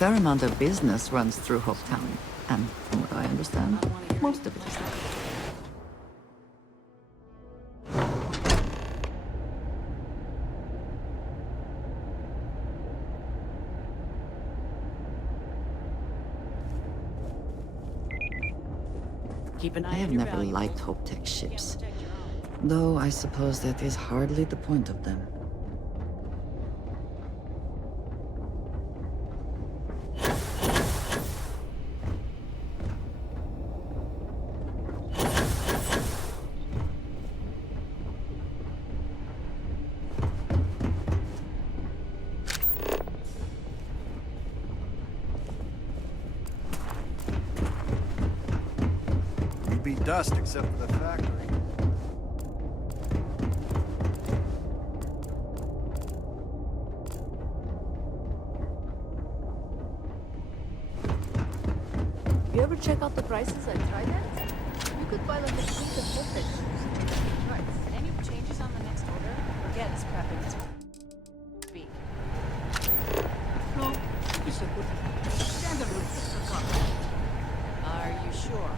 fair amount of business runs through Hopetown. And from what I understand, most of it is left. I have never liked Hopetech ships, though I suppose that is hardly the point of them. Be dust except for the factory. You ever check out the prices I tried that? You could buy like a fleet of Voltex shoes. Right. Any changes on the next order? Forget it's prepping this week. No, it's a good standard cigar. Are you sure?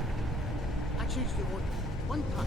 I changed the order one time.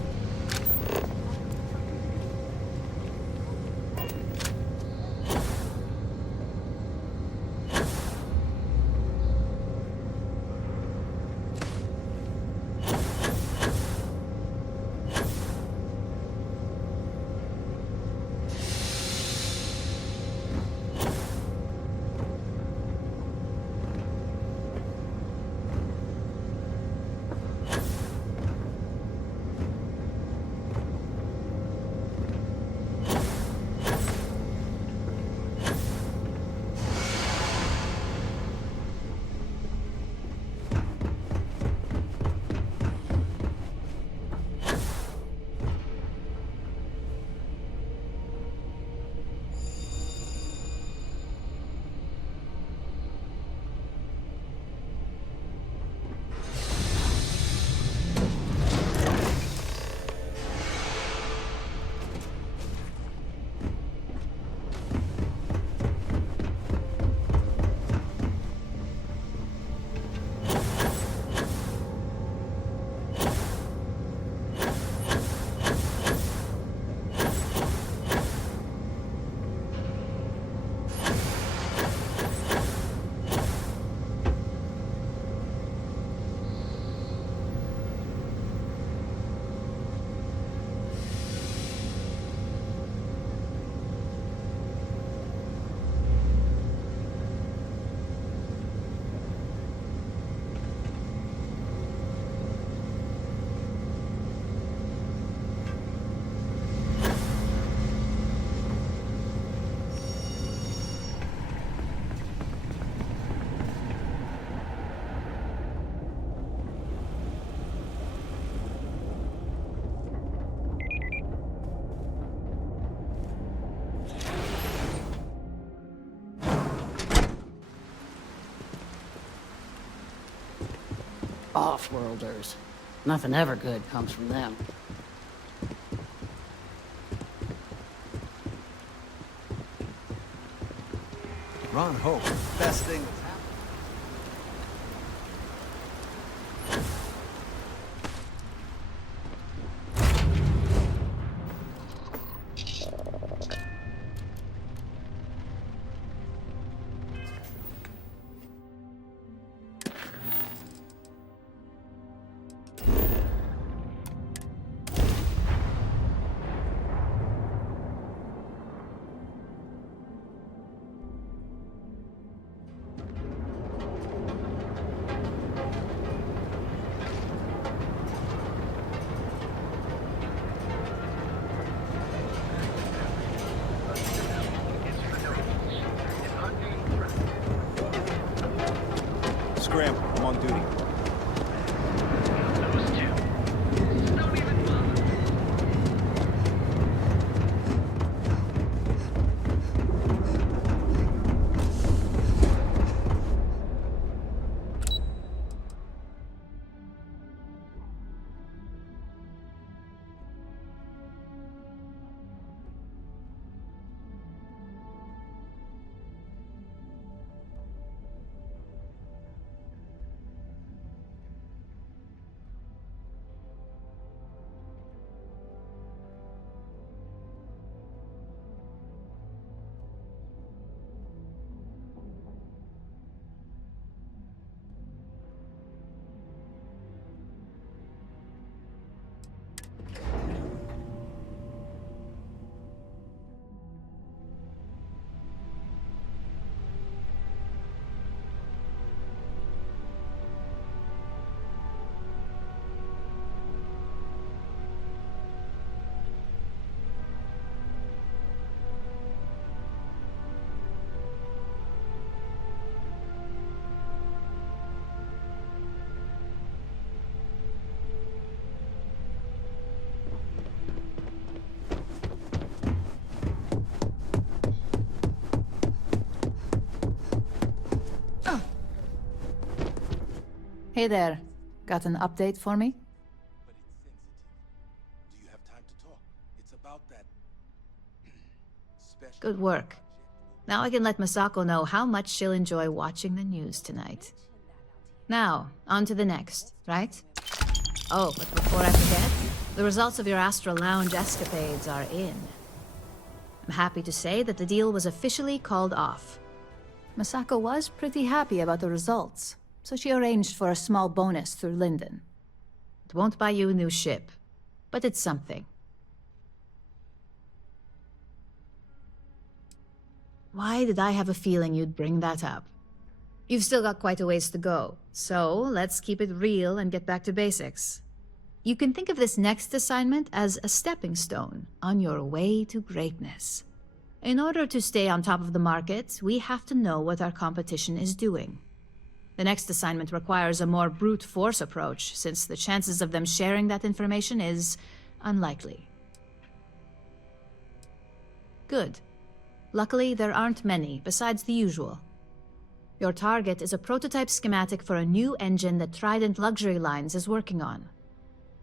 Off-worlders. Nothing ever good comes from them. Ron Hope, best thing that's happened. Scram, I'm on duty. Hey there. Got an update for me? But it's sensitive. Do you have time to talk? It's about that special Good work. Now I can let Masako know how much she'll enjoy watching the news tonight. Now, on to the next, right? Oh, but before I forget, the results of your Astral Lounge escapades are in. I'm happy to say that the deal was officially called off. Masako was pretty happy about the results, so she arranged for a small bonus through Linden. It won't buy you a new ship, but it's something. Why did I have a feeling you'd bring that up? You've still got quite a ways to go, so let's keep it real and get back to basics. You can think of this next assignment as a stepping stone on your way to greatness. In order to stay on top of the market, we have to know what our competition is doing. The next assignment requires a more brute force approach, since the chances of them sharing that information is unlikely. Good. Luckily, there aren't many, besides the usual. Your target is a prototype schematic for a new engine that Trident Luxury Lines is working on.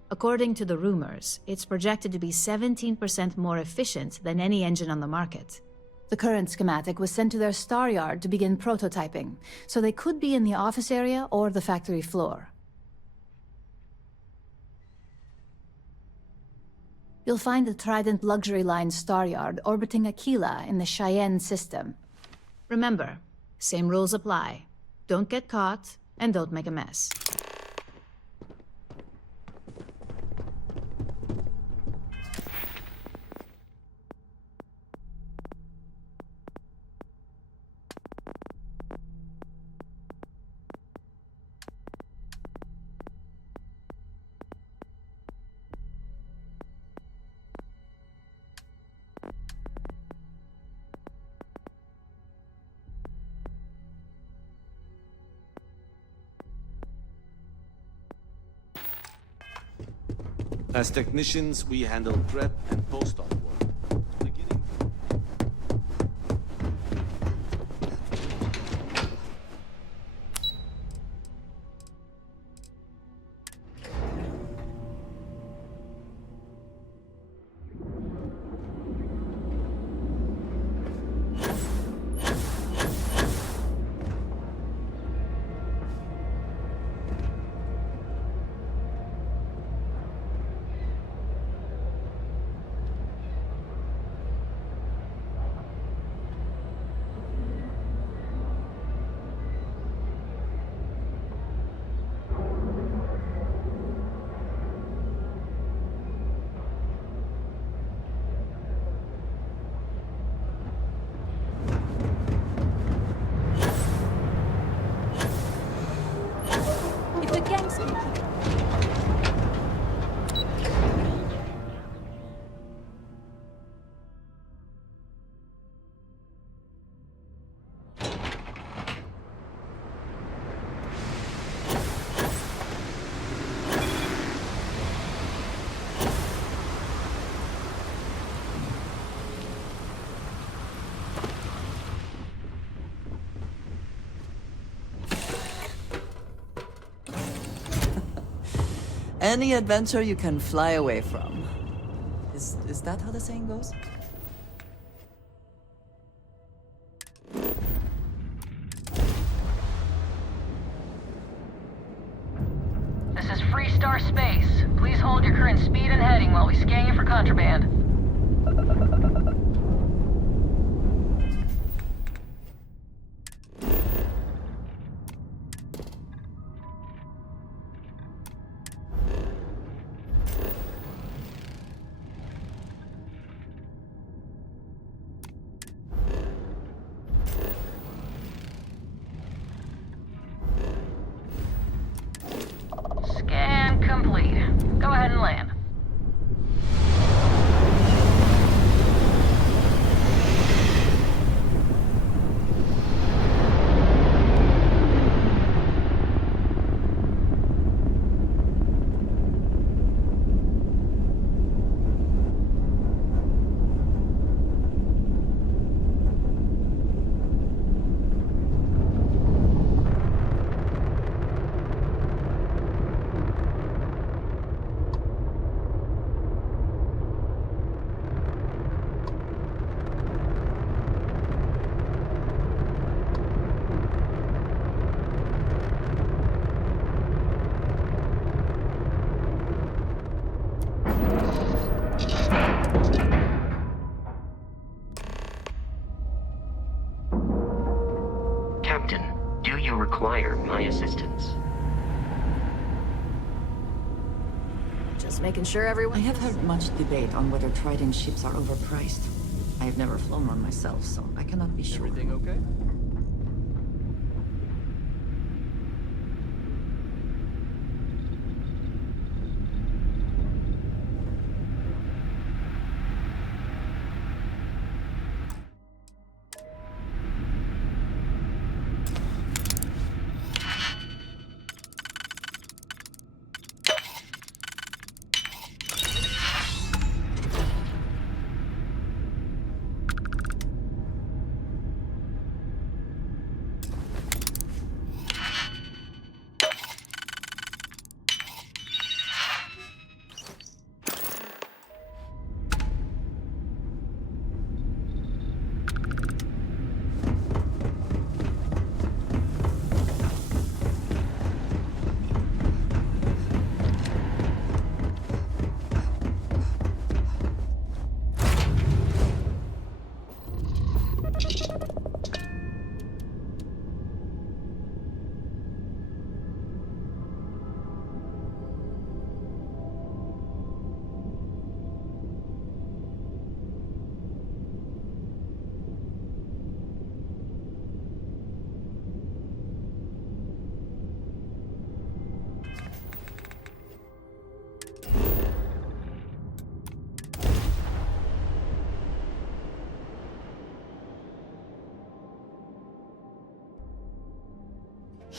According to the rumors, it's projected to be 17% more efficient than any engine on the market. The current schematic was sent to their star yard to begin prototyping, so they could be in the office area or the factory floor. You'll find the Trident Luxury Line star yard orbiting Aquila in the Cheyenne system. Remember, same rules apply. Don't get caught, and don't make a mess. As technicians, we handle prep and post-op work. Beginning. If the gang speak. Any adventure you can fly away from. Is that how the saying goes? This is Freestar Space. Please hold your current speed and heading while we scan you for contraband. Scan complete. Go ahead and land. assistance. Just making sure everyone... I have heard much debate on whether Trident ships are overpriced. I have never flown one myself, so I cannot be sure. Everything okay?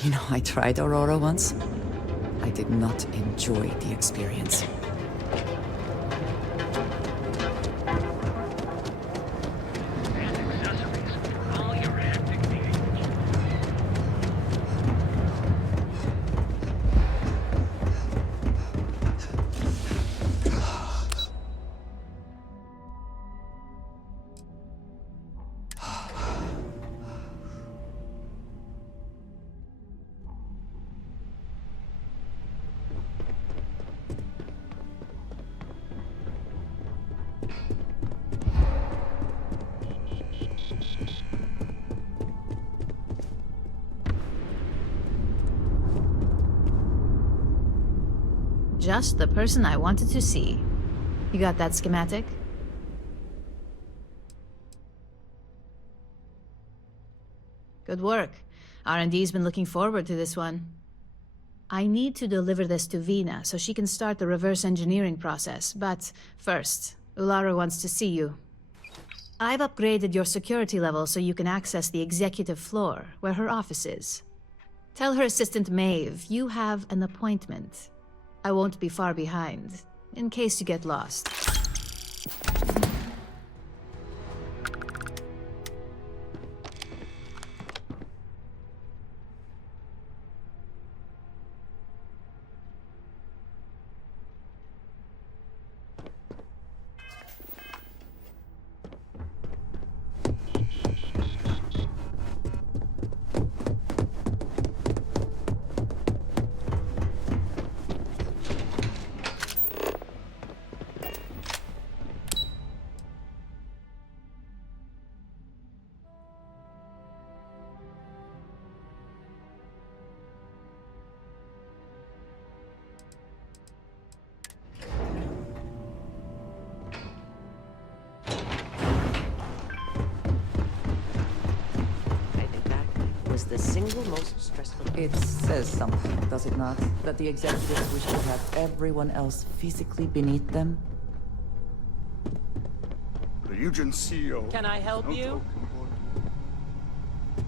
You know, I tried Aurora once. I did not enjoy the experience. Just the person I wanted to see. You got that schematic? Good work. R&D's been looking forward to this one. I need to deliver this to Vina so she can start the reverse engineering process, but first, Ularu wants to see you. I've upgraded your security level so you can access the executive floor, where her office is. Tell her assistant Maeve you have an appointment. I won't be far behind, in case you get lost. Was the single most stressful. It says something, does it not? That the executives wish to have everyone else physically beneath them? The Eugen CEO. Can I help you?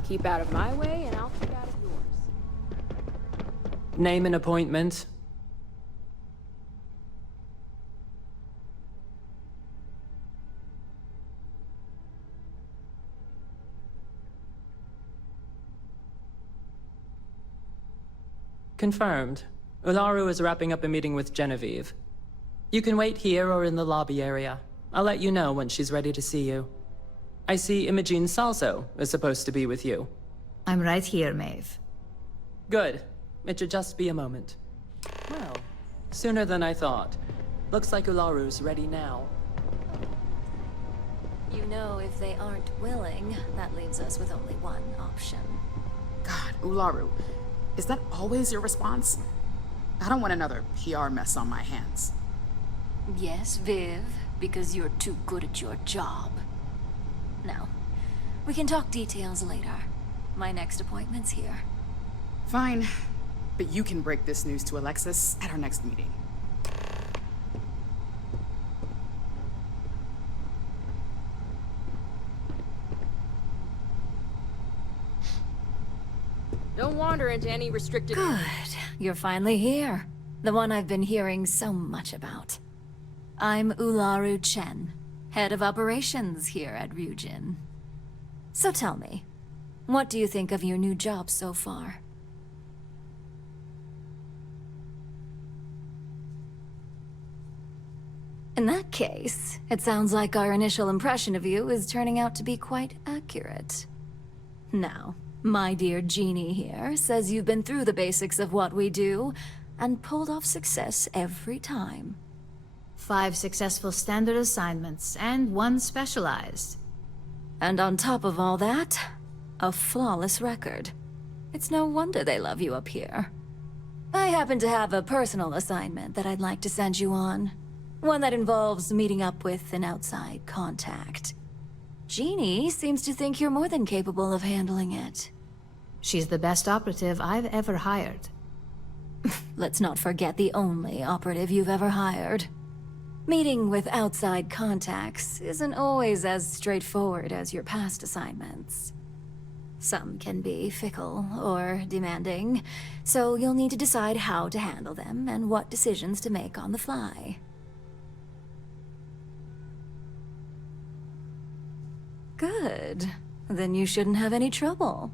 Keep out of my way, and I'll keep out of yours. Name an appointment. Confirmed. Ularu is wrapping up a meeting with Genevieve. You can wait here or in the lobby area. I'll let you know when she's ready to see you. I see Imogene Salso is supposed to be with you. I'm right here, Maeve. Good. It should just be a moment. Well, sooner than I thought. Looks like Ularu's ready now. You know, if they aren't willing, that leaves us with only one option. God, Ularu. Is that always your response? I don't want another PR mess on my hands. Yes, Viv, because you're too good at your job. Now, we can talk details later. My next appointment's here. Fine, but you can break this news to Alexis at our next meeting. Don't wander into any restricted... Good. You're finally here. The one I've been hearing so much about. I'm Ularu Chen, head of operations here at Ryujin. So tell me, what do you think of your new job so far? In that case, it sounds like our initial impression of you is turning out to be quite accurate. Now, my dear Jeannie here says you've been through the basics of what we do and pulled off success every time. 5 successful standard assignments and 1 specialized. And on top of all that, a flawless record. It's no wonder they love you up here. I happen to have a personal assignment that I'd like to send you on. One that involves meeting up with an outside contact. Jeannie seems to think you're more than capable of handling it. She's the best operative I've ever hired. Let's not forget the only operative you've ever hired. Meeting with outside contacts isn't always as straightforward as your past assignments. Some can be fickle or demanding, so you'll need to decide how to handle them and what decisions to make on the fly. Good. Then you shouldn't have any trouble.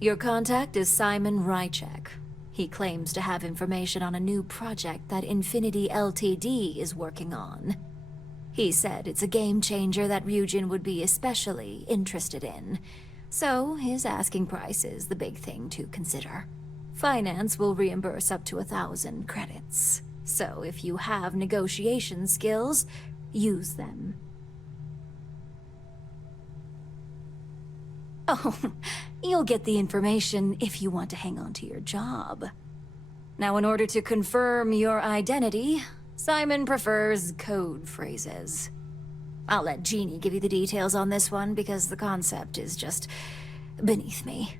Your contact is Simon Rychek. He claims to have information on a new project that Infinity Ltd is working on. He said it's a game changer that Ryujin would be especially interested in. So his asking price is the big thing to consider. Finance will reimburse up to 1,000 credits. So if you have negotiation skills, use them. Oh, you'll get the information if you want to hang on to your job. Now, in order to confirm your identity, Simon prefers code phrases. I'll let Jeannie give you the details on this one because the concept is just beneath me.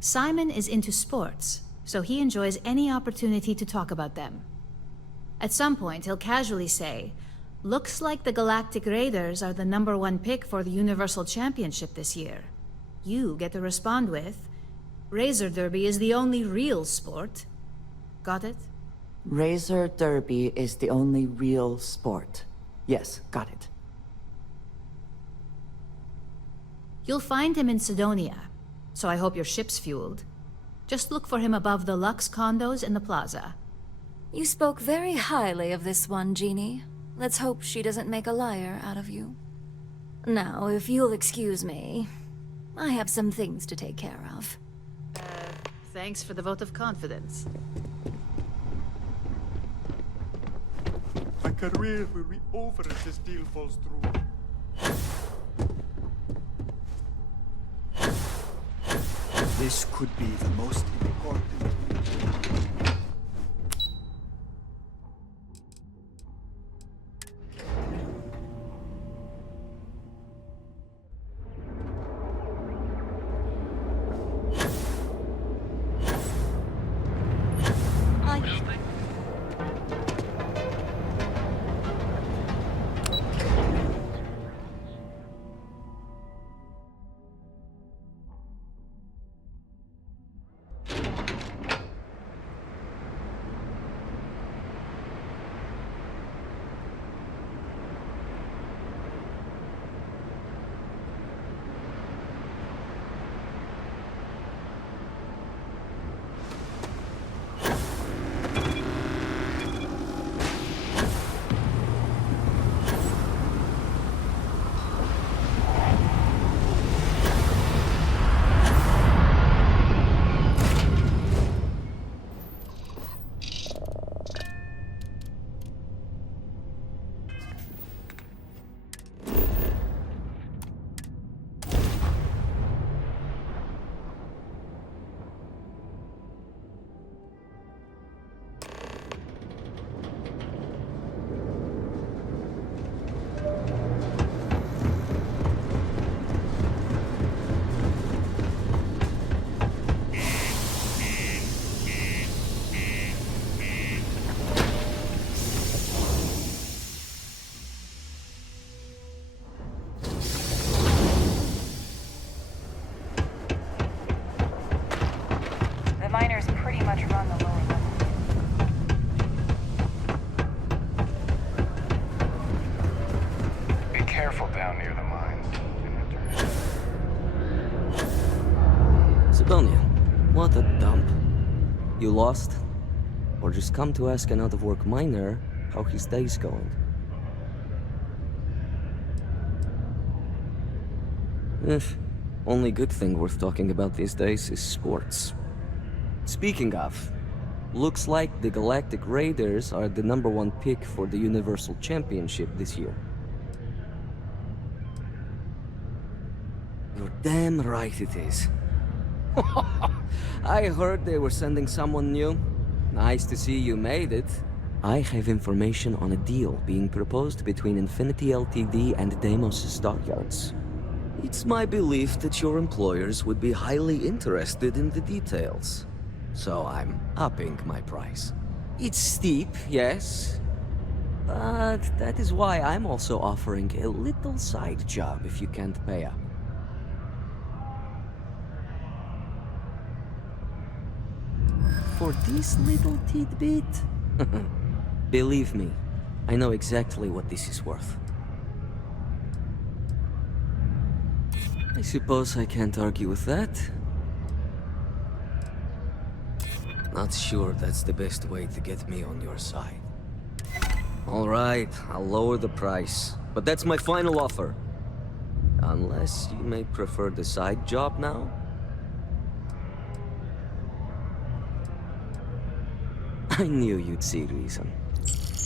Simon is into sports, so he enjoys any opportunity to talk about them. At some point, he'll casually say, "Looks like the Galactic Raiders are the #1 pick for the Universal Championship this year." You get to respond with, "Razor Derby is the only real sport." Got it? Razor Derby is the only real sport. Yes, got it. You'll find him in Sidonia, so I hope your ship's fueled. Just look for him above the Lux condos in the plaza. You spoke very highly of this one, Jeannie. Let's hope she doesn't make a liar out of you. Now, if you'll excuse me, I have some things to take care of. Thanks for the vote of confidence. My career will be over if this deal falls through. This could be the most important. much run the lower level. Be careful down near the mines. Sidonia, what a dump. You lost? Or just come to ask an out-of-work miner how his day's going? Only good thing worth talking about these days is sports. Speaking of, looks like the Galactic Raiders are the #1 pick for the Universal Championship this year. You're damn right it is. I heard they were sending someone new. Nice to see you made it. I have information on a deal being proposed between Infinity Ltd and Deimos Stockyards. It's my belief that your employers would be highly interested in the details. So I'm upping my price. It's steep, yes. But that is why I'm also offering a little side job if you can't pay up. For this little tidbit? Believe me, I know exactly what this is worth. I suppose I can't argue with that. Not sure that's the best way to get me on your side. All right, I'll lower the price, but that's my final offer. Unless you may prefer the side job now? I knew you'd see reason.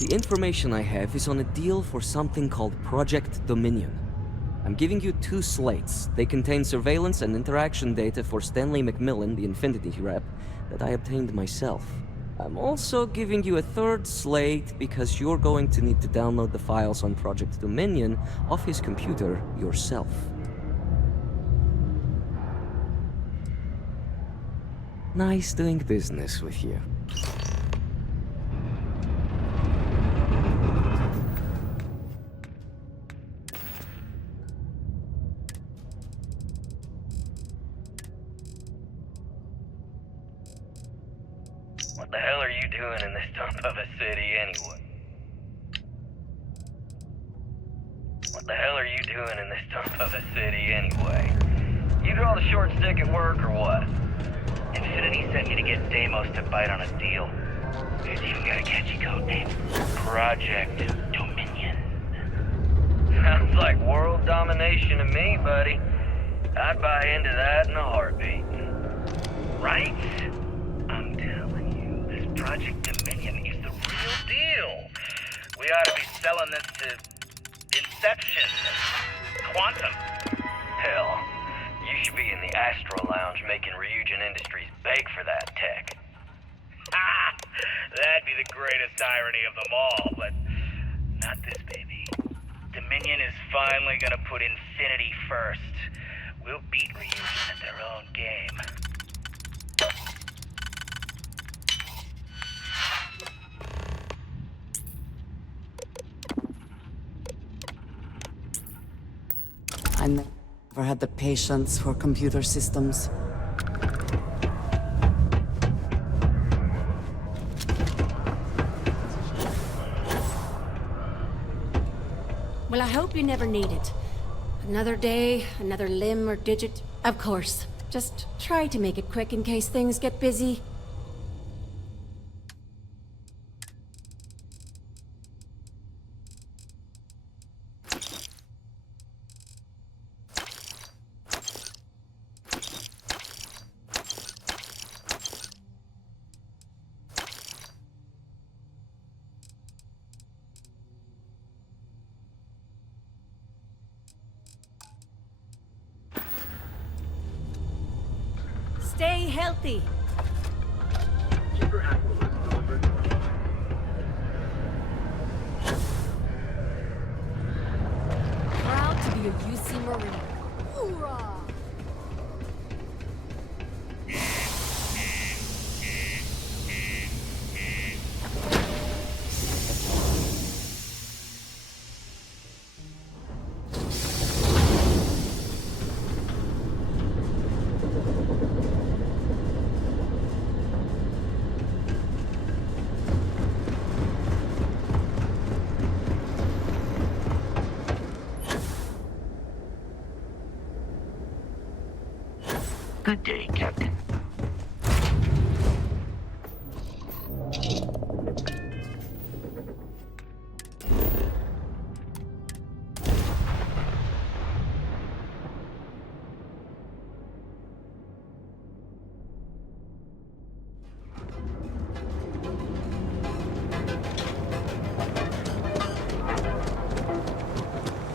The information I have is on a deal for something called Project Dominion. I'm giving you 2 slates. They contain surveillance and interaction data for Stanley McMillan, the Infinity rep, that I obtained myself. I'm also giving you a 3rd slate because you're going to need to download the files on Project Dominion off his computer yourself. Nice doing business with you. What the hell are you doing in this dump of a city anyway? What the hell are you doing in this dump of a city anyway? You draw the short stick at work or what? Infinity sent you to get Deimos to bite on a deal. It's even got a catchy code name. Project Dominion. Sounds like world domination to me, buddy. I'd buy into that in a heartbeat. Right? I'm telling you, this Project Dominion is the real deal. We ought to be selling this to Inception, Quantum. Hell, you should be in the Astro Lounge making Ryujin Industries beg for that tech. Ha! That'd be the greatest irony of them all, but not this, baby. Dominion is finally gonna put Infinity first. We'll beat Ryujin at their own game. I never had the patience for computer systems. Well, I hope you never need it. Another day, another limb or digit. Of course. Just try to make it quick in case things get busy. Stay healthy. Proud to be a UC Marine. Hoorah! Good day, Captain.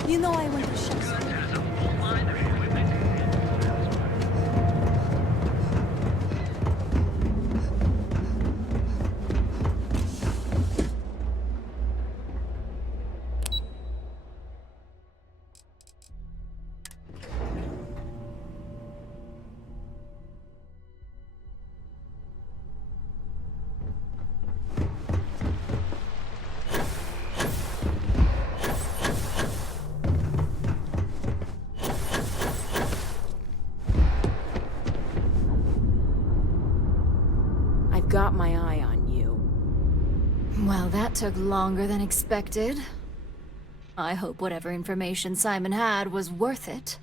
You know I went to Shakespeare. I've got my eye on you. Well, that took longer than expected. I hope whatever information Simon had was worth it.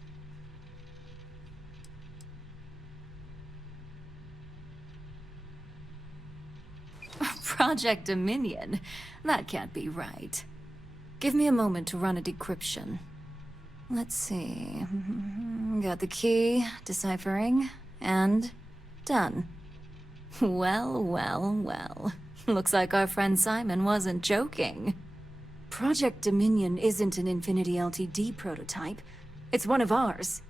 Project Dominion? That can't be right. Give me a moment to run a decryption. Let's see. Got the key, deciphering, and done. Well, well, well. Looks like our friend Simon wasn't joking. Project Dominion isn't an Infinity LTD prototype. It's one of ours.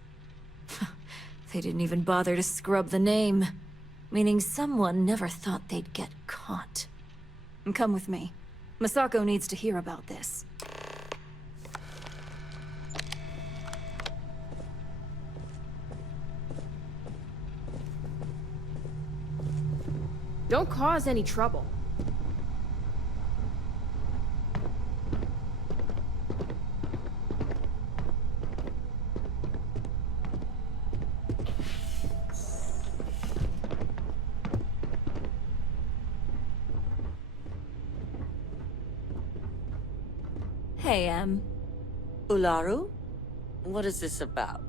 They didn't even bother to scrub the name. Meaning someone never thought they'd get caught. Come with me. Masako needs to hear about this. Don't cause any trouble. Hey, Ularu? What is this about?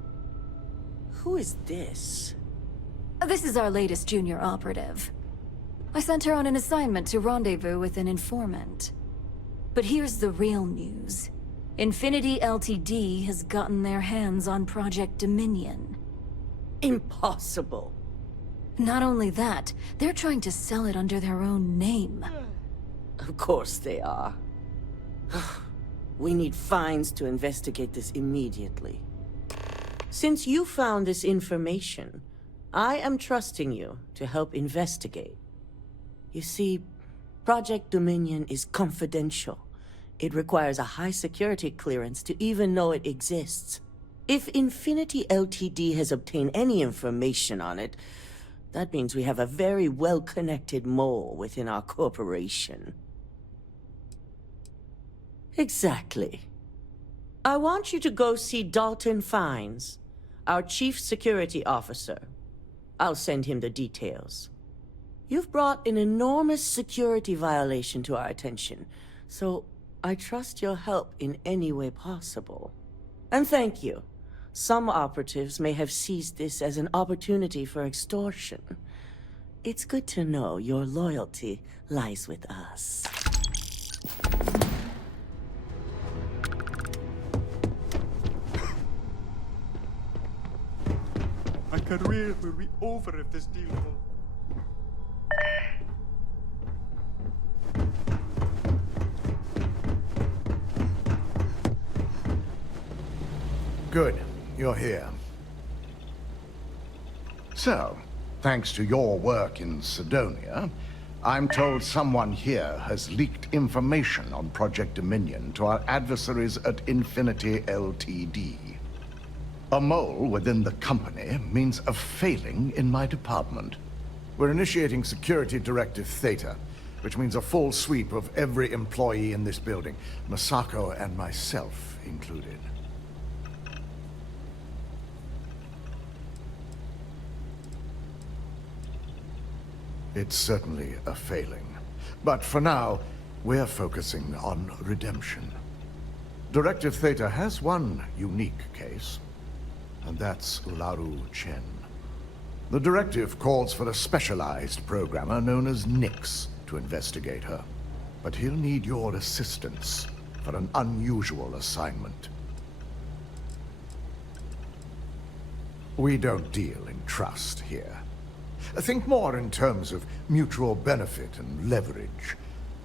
Who is this? This is our latest junior operative. I sent her on an assignment to rendezvous with an informant. But here's the real news. Infinity LTD has gotten their hands on Project Dominion. Impossible. Not only that, they're trying to sell it under their own name. Of course they are. We need fines to investigate this immediately. Since you found this information, I am trusting you to help investigate. You see, Project Dominion is confidential. It requires a high security clearance to even know it exists. If Infinity LTD has obtained any information on it, that means we have a very well-connected mole within our corporation. Exactly. I want you to go see Dalton Fines, our Chief Security Officer. I'll send him the details. You've brought an enormous security violation to our attention, so I trust your help in any way possible. And thank you. Some operatives may have seized this as an opportunity for extortion. It's good to know your loyalty lies with us. My career will be over if this deal falls. Good. You're here. So, thanks to your work in Sidonia, I'm told someone here has leaked information on Project Dominion to our adversaries at Infinity LTD. A mole within the company means a failing in my department. We're initiating Security Directive Theta, which means a full sweep of every employee in this building, Masako and myself included. It's certainly a failing. But for now, we're focusing on redemption. Directive Theta has one unique case, and that's Ularu Chen. The directive calls for a specialized programmer known as Nix to investigate her. But he'll need your assistance for an unusual assignment. We don't deal in trust here. Think more in terms of mutual benefit and leverage.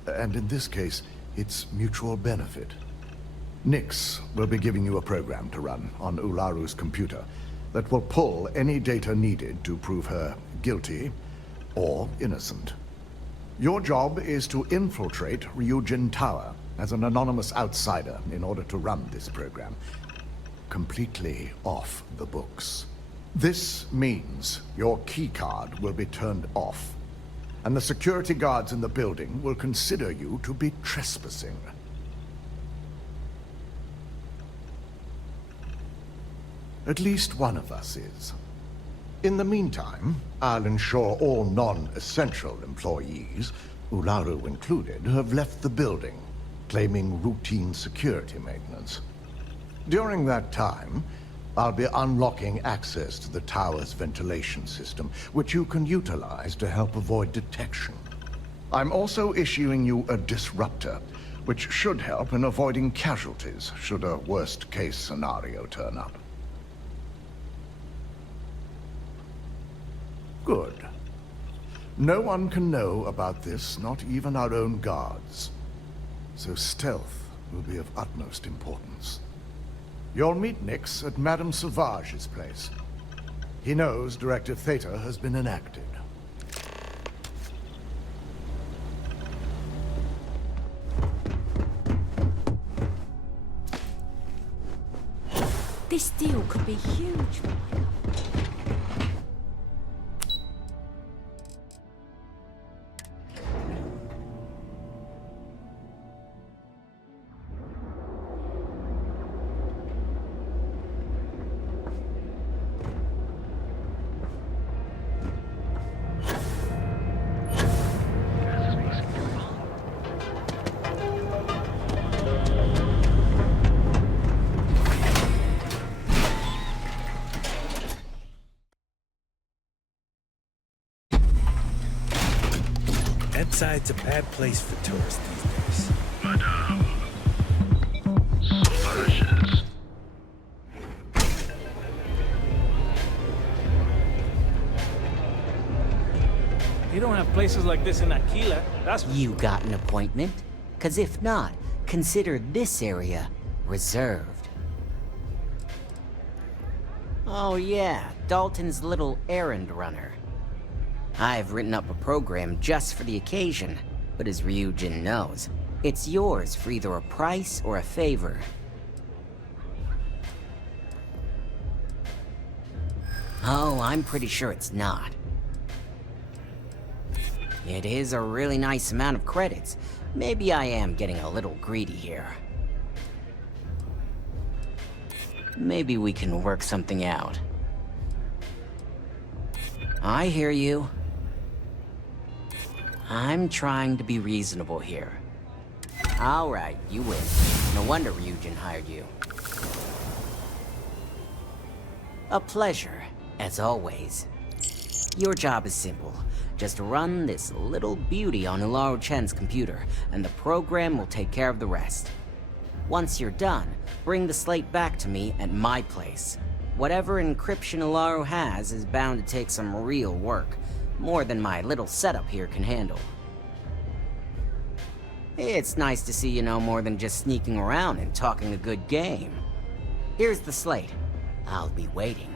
And in this case, it's mutual benefit. Nix will be giving you a program to run on Ularu's computer that will pull any data needed to prove her guilty or innocent. Your job is to infiltrate Ryujin Tower as an anonymous outsider in order to run this program completely off the books. This means your keycard will be turned off, and the security guards in the building will consider you to be trespassing. At least one of us is. In the meantime, I'll ensure all non-essential employees, Ularu included, have left the building, claiming routine security maintenance. During that time, I'll be unlocking access to the tower's ventilation system, which you can utilize to help avoid detection. I'm also issuing you a disruptor, which should help in avoiding casualties should a worst-case scenario turn up. Good. No one can know about this, not even our own guards. So stealth will be of utmost importance. You'll meet Nix at Madame Sauvage's place. He knows Directive Theta has been enacted. This deal could be huge for my company. Edside a bad place for tourists these days. Madame. Sauvages. You don't have places like this in Aquila, that's... You got an appointment? 'Cause if not, consider this area reserved. Oh yeah, Dalton's little errand runner. I've written up a program just for the occasion, but as Ryujin knows, it's yours for either a price or a favor. Oh, I'm pretty sure it's not. It is a really nice amount of credits. Maybe I am getting a little greedy here. Maybe we can work something out. I hear you. I'm trying to be reasonable here. All right, you win. No wonder Ryujin hired you. A pleasure, as always. Your job is simple. Just run this little beauty on Ularu Chen's computer, and the program will take care of the rest. Once you're done, bring the slate back to me at my place. Whatever encryption Ularu has is bound to take some real work. More than my little setup here can handle. It's nice to see you know more than just sneaking around and talking a good game. Here's the slate. I'll be waiting.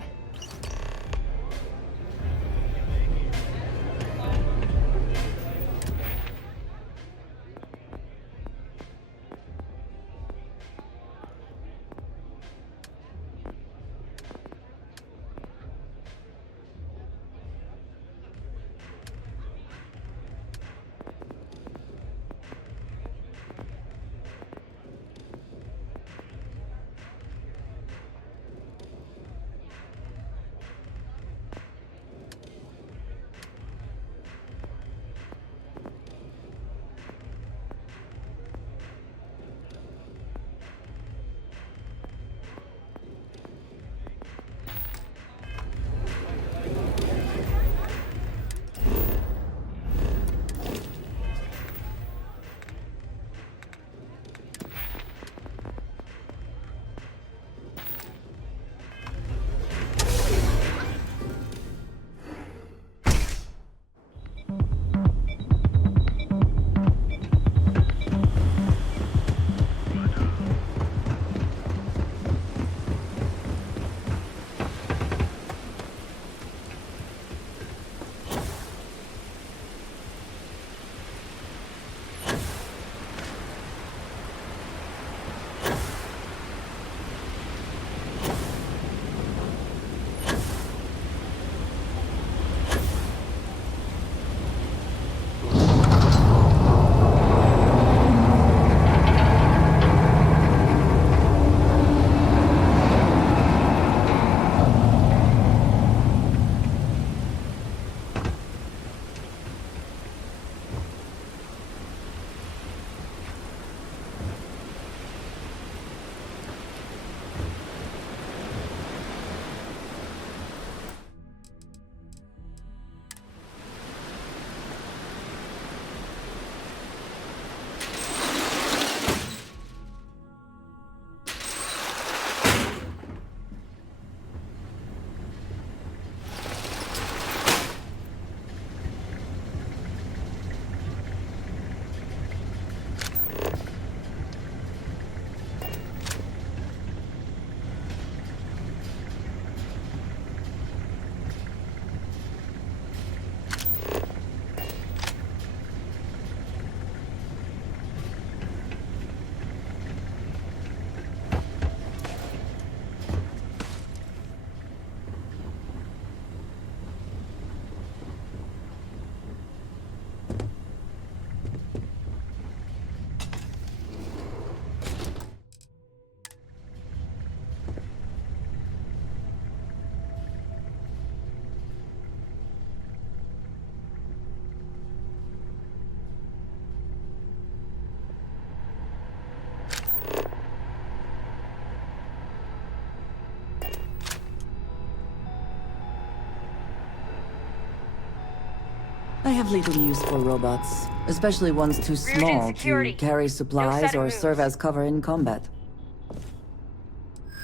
have little use for robots, especially ones too small to carry supplies or serve as cover in combat.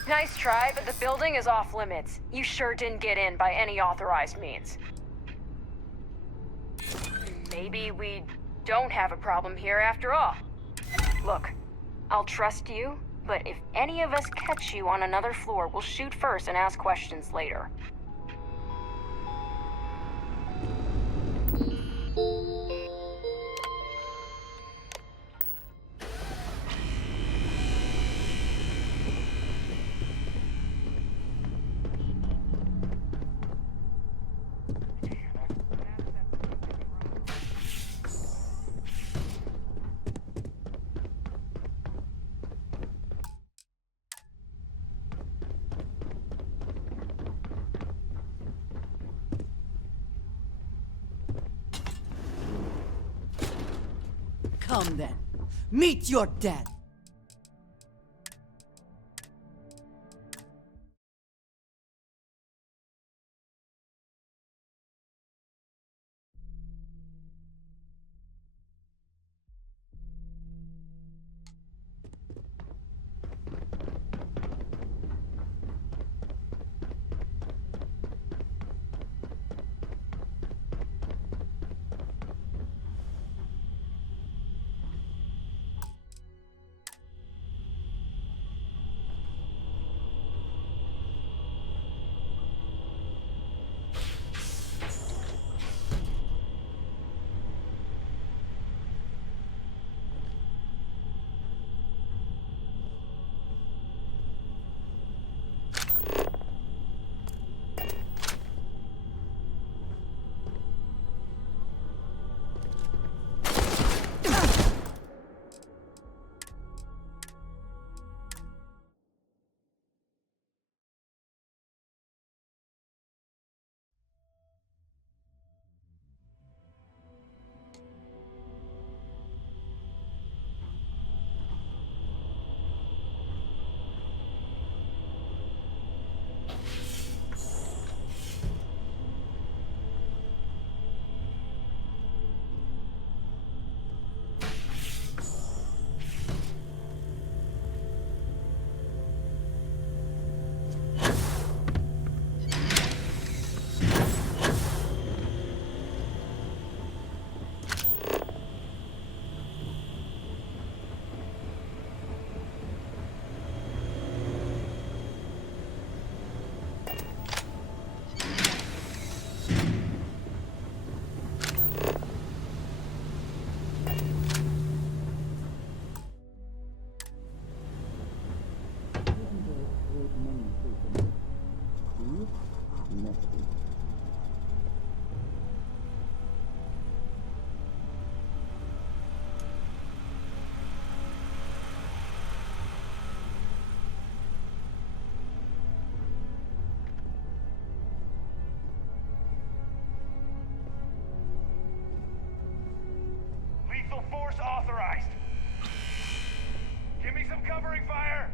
Nice try, but the building is off limits. You sure didn't get in by any authorized means. Maybe we don't have a problem here after all. Look, I'll trust you, but if any of us catch you on another floor, we'll shoot first and ask questions later. Come then. Meet your death. Lethal force authorized. Give me some covering fire.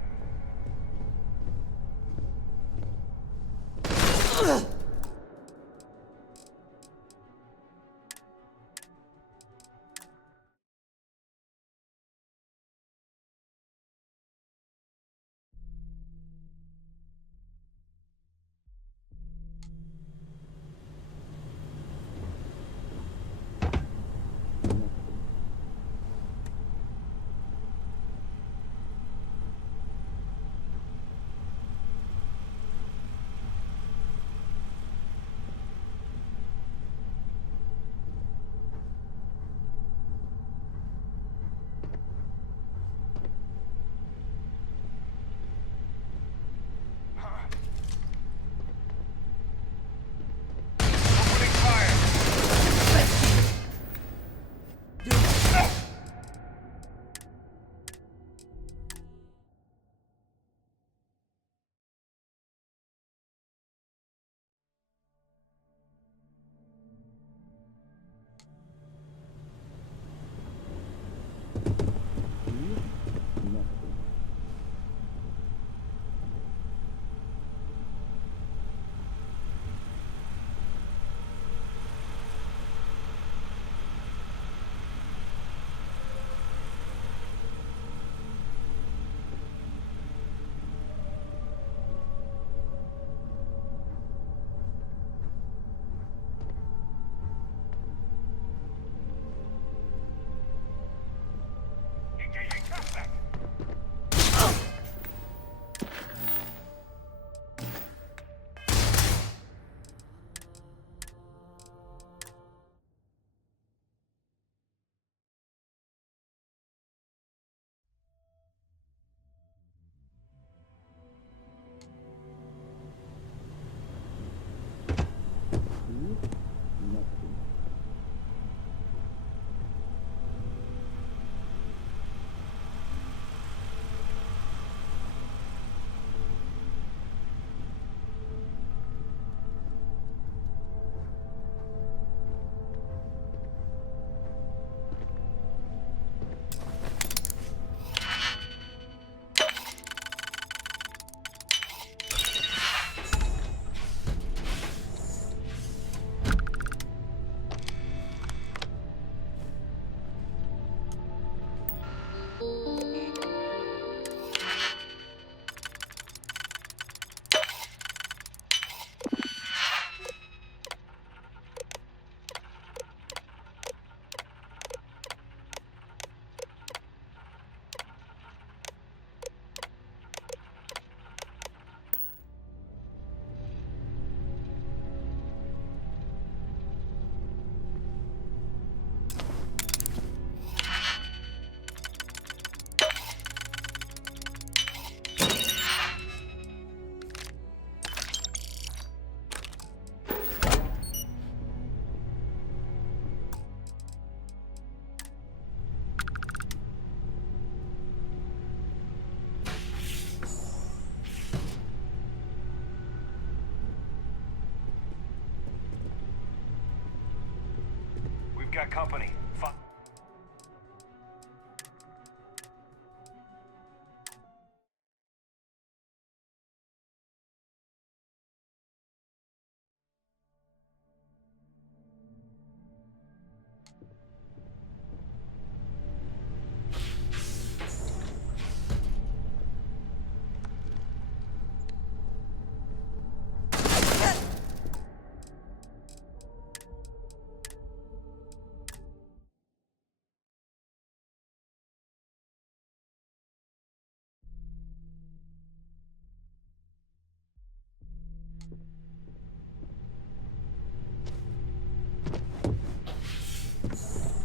got company.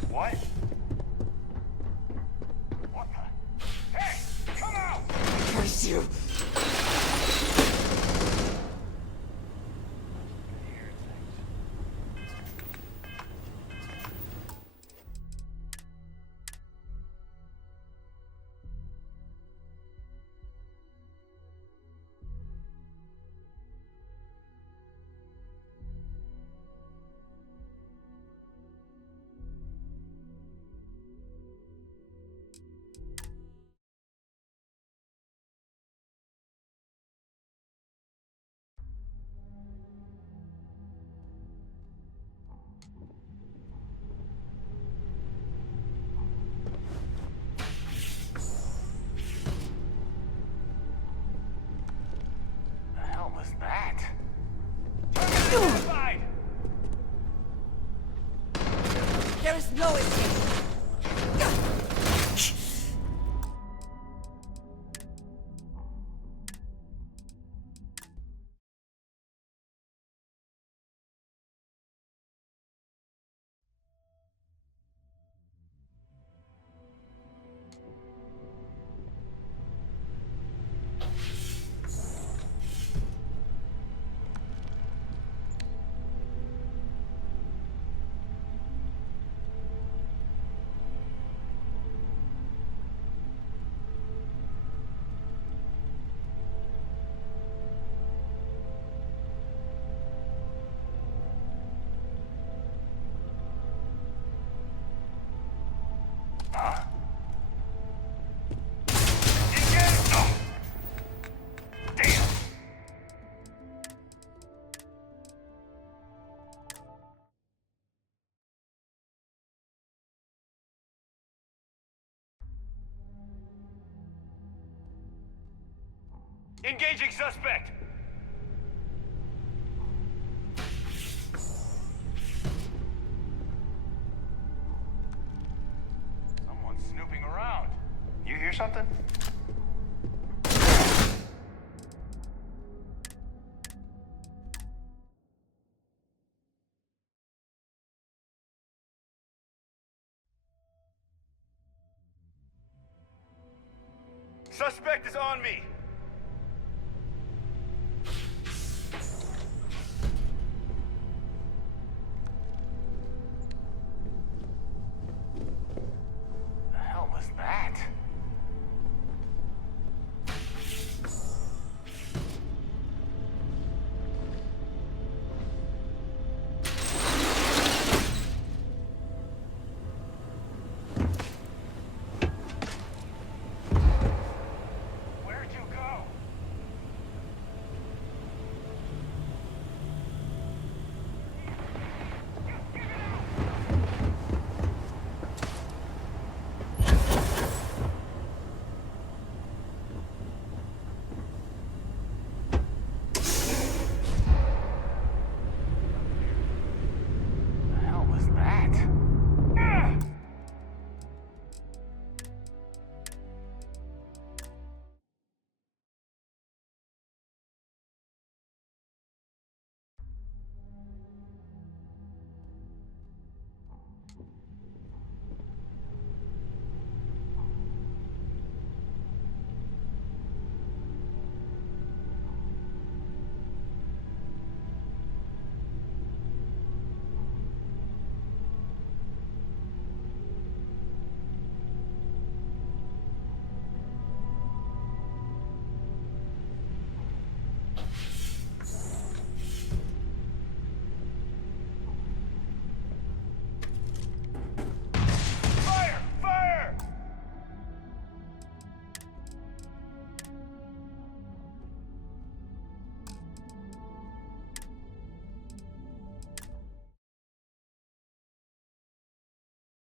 What? What the? Hey! Come out! Curse you! The hell was that? Inside! There is no escape! Huh? Engage! Oh. Damn! Engaging suspect! Someone's snooping around. You hear something? Suspect is on me!